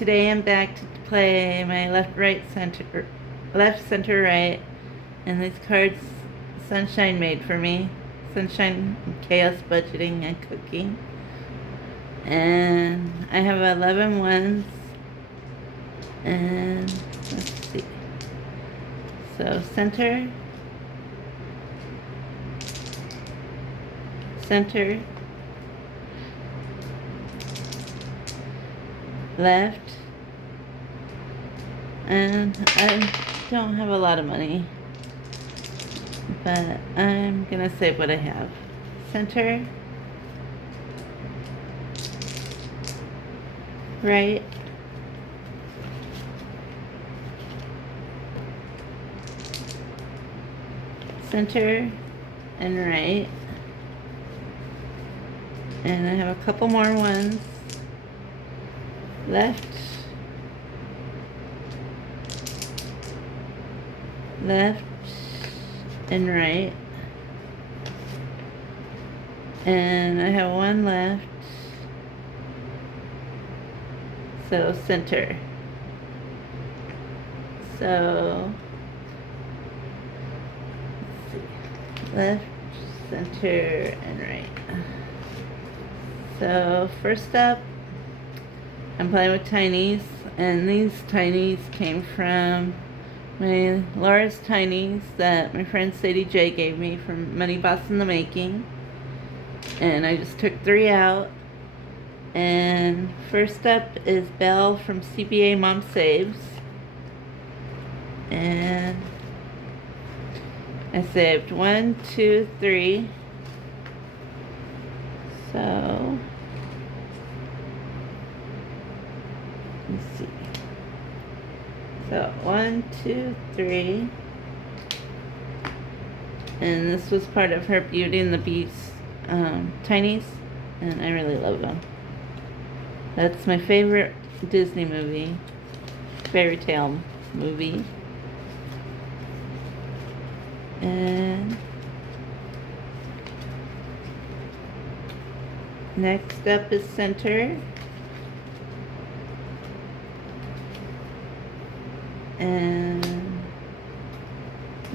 today I'm back to play my left, right, center, left, center, right, and these cards Sunshine made for me. Sunshine, Chaos, Budgeting, and Cooking. And I have 11 ones, and let's see. So center, center, left, and I don't have a lot of money, but I'm gonna save what I have. Center, right, center, and right, and I have a couple more ones. Left, left, and right, and I have one left, so center. So let's see, left, center, and right. So first up, I'm playing with Tinies, and these Tinies came from my LRC Tinies that my friend Sadie J gave me from Money Boss in the Making. And I just took 3 out. And first up is Belle from CBA Mom Saves. And I saved 1, 2, 3. So let's see. So 1, 2, 3. And this was part of her Beauty and the Beast Tinies, and I really love them. That's my favorite Disney movie, fairy tale movie. And next up is center. And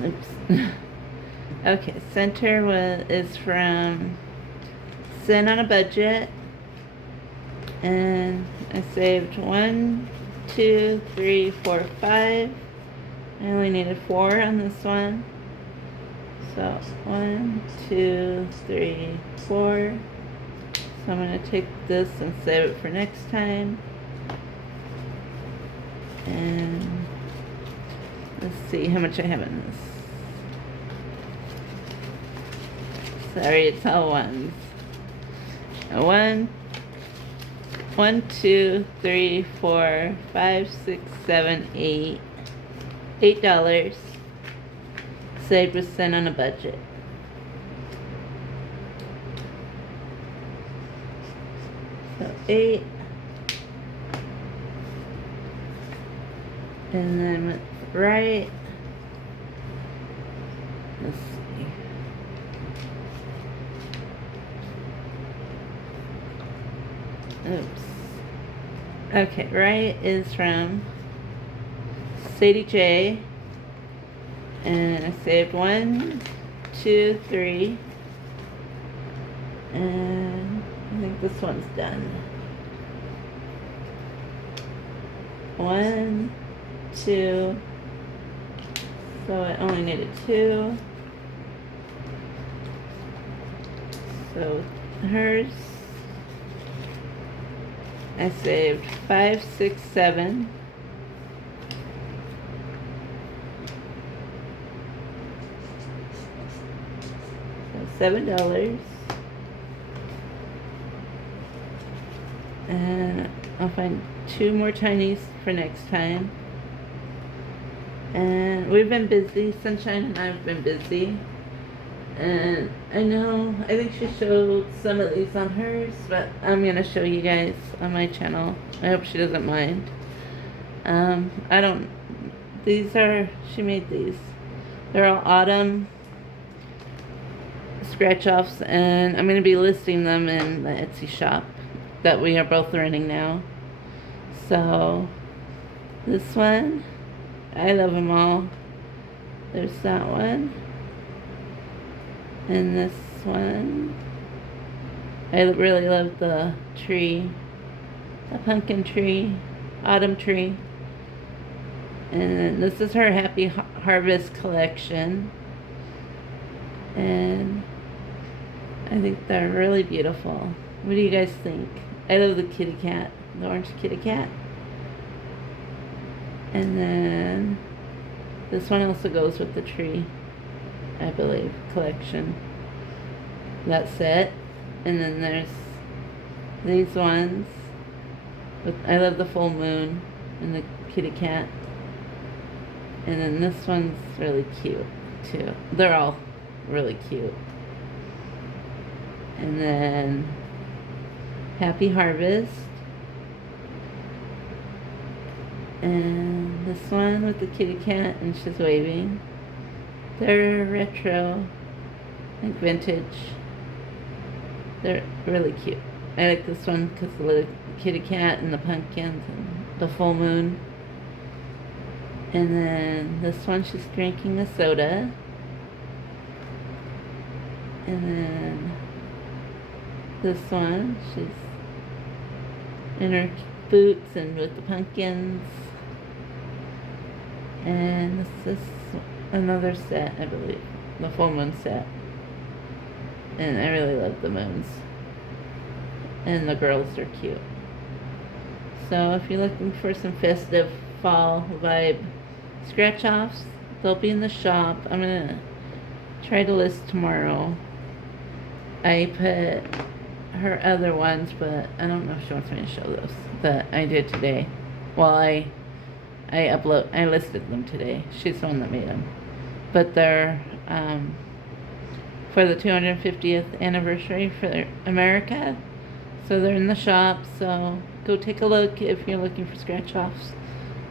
oops. Okay, center is from Sin on a Budget, and I saved 1, 2, 3, 4, 5. I only needed 4 on this one, so 1, 2, 3, 4. So I'm gonna take this and save it for next time. And let's see how much I have in this. Sorry, it's all ones. 1, 2, 3, 4, 5, 6, 7, 8. $8 saved with Sin on a Budget. So 8. And then with right, let's see. Oops. Okay, right is from Sadie J. And I saved 1, 2, 3. And I think this one's done. 1, 2. So I only needed 2. So hers, I saved 5, 6, 7. So $7. And I'll find 2 more Tinies for next time. And we've been busy. Sunshine and I have been busy. And I think she showed some of these on hers, but I'm going to show you guys on my channel. I hope she doesn't mind. She made these. They're all autumn scratch offs, and I'm going to be listing them in the Etsy shop that we are both running now. So this one, I love them all. There's that one. And this one, I really love the tree, the pumpkin tree, autumn tree. And then this is her Happy Harvest collection. And I think they're really beautiful. What do you guys think? I love the kitty cat, the orange kitty cat. And then this one also goes with the tree, I believe, collection. That's it. And then there's these ones. I love the full moon and the kitty cat. And then this one's really cute too. They're all really cute. And then Happy Harvest. And this one with the kitty cat and she's waving. They're retro, like vintage. They're really cute. I like this one because of the kitty cat and the pumpkins and the full moon. And then this one, she's drinking a soda. And then this one, she's in her boots and with the pumpkins. And this is another set, I believe, the full moon set. And I really love the moons. And the girls are cute. So if you're looking for some festive fall vibe scratch-offs, they'll be in the shop. I'm going to try to list tomorrow. I put her other ones, but I don't know if she wants me to show those that I did today. Well, I listed them today. She's the one that made them. But they're for the 250th anniversary for America. So they're in the shop. So go take a look if you're looking for scratch-offs.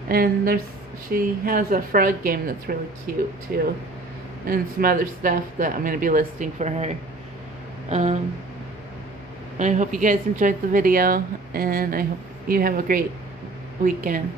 And she has a frog game that's really cute too. And some other stuff that I'm going to be listing for her. I hope you guys enjoyed the video. And I hope you have a great weekend.